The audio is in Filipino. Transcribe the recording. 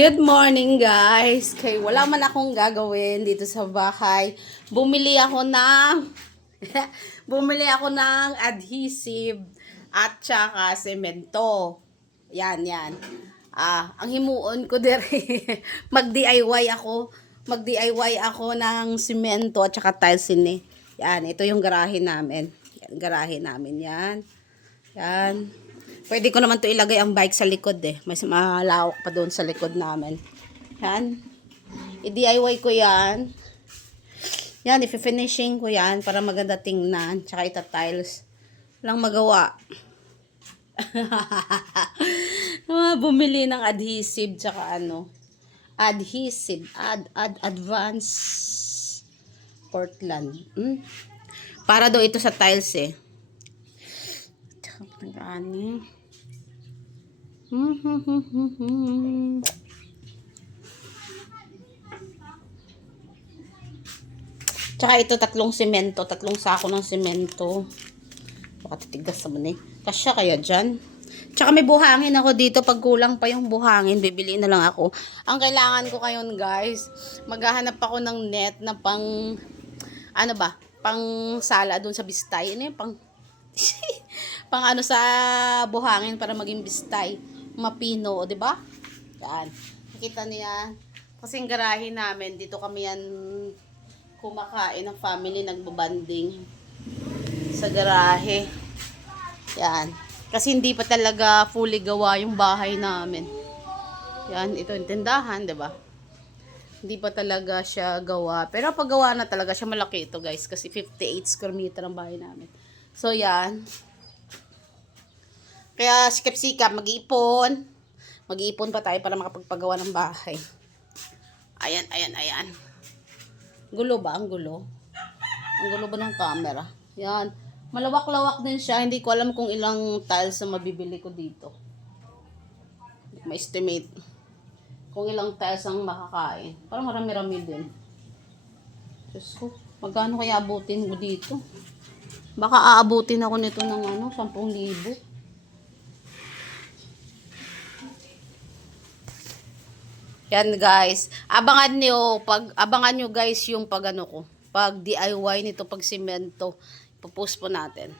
Good morning guys! Kay wala man akong gagawin dito sa bahay. Bumili ako ng adhesive at saka semento. Yan. Ang himuon ko dire mag-DIY ako. Mag-DIY ako ng semento at saka tiles ini. Yan, ito yung garahe namin. Yan, garahe namin yan. Yan. Pwede ko naman to ilagay ang bike sa likod eh. Mas malawak pa doon sa likod namin. Yan. I-DIY ko yan. Yan, i-finishing ko yan para maganda tingnan. Tsaka ita-tiles. Walang magawa. Bumili ng adhesive tsaka adhesive. Advance Portland. Para daw ito sa tiles eh. Tsaka pag-ani. Tsaka ito tatlong sako ng semento. Baka titigas naman eh. Kasya kaya dyan. Tsaka may buhangin ako dito. Pag kulang pa yung buhangin, bibili na lang ako. Ang kailangan ko ngayon guys, maghahanap ako ng net na pang sala dun sa bistay. Ano yung pang sa buhangin para maging bistay. Mapino, di ba? Yan. Nakita niya. Kasi yung garahe namin, dito kami yan kumakain ng family, nagbabanding sa garahe. Yan. Kasi hindi pa talaga fully gawa yung bahay namin. Yan, ito yung tindahan, di ba? Hindi pa talaga siya gawa. Pero pag gawa na talaga siya, malaki ito guys. Kasi 58 square meter ang bahay namin. So, yan. Kaya sikap-sikap, mag-iipon. Mag-iipon pa tayo para makapagpagawa ng bahay. Ayan. Gulo ba? Ang gulo? Ang gulo ba ng camera? Yan. Malawak-lawak din siya. Hindi ko alam kung ilang tiles na mabibili ko dito. Hindi ko ma-estimate kung ilang tiles ang makakain. Parang marami-rami din. Diyos ko, magkano kaya abutin mo dito? Baka aabutin ako nito ng 10,000. Yan guys. Abangan nyo guys yung pag DIY nito, pag semento. Ipopost po natin.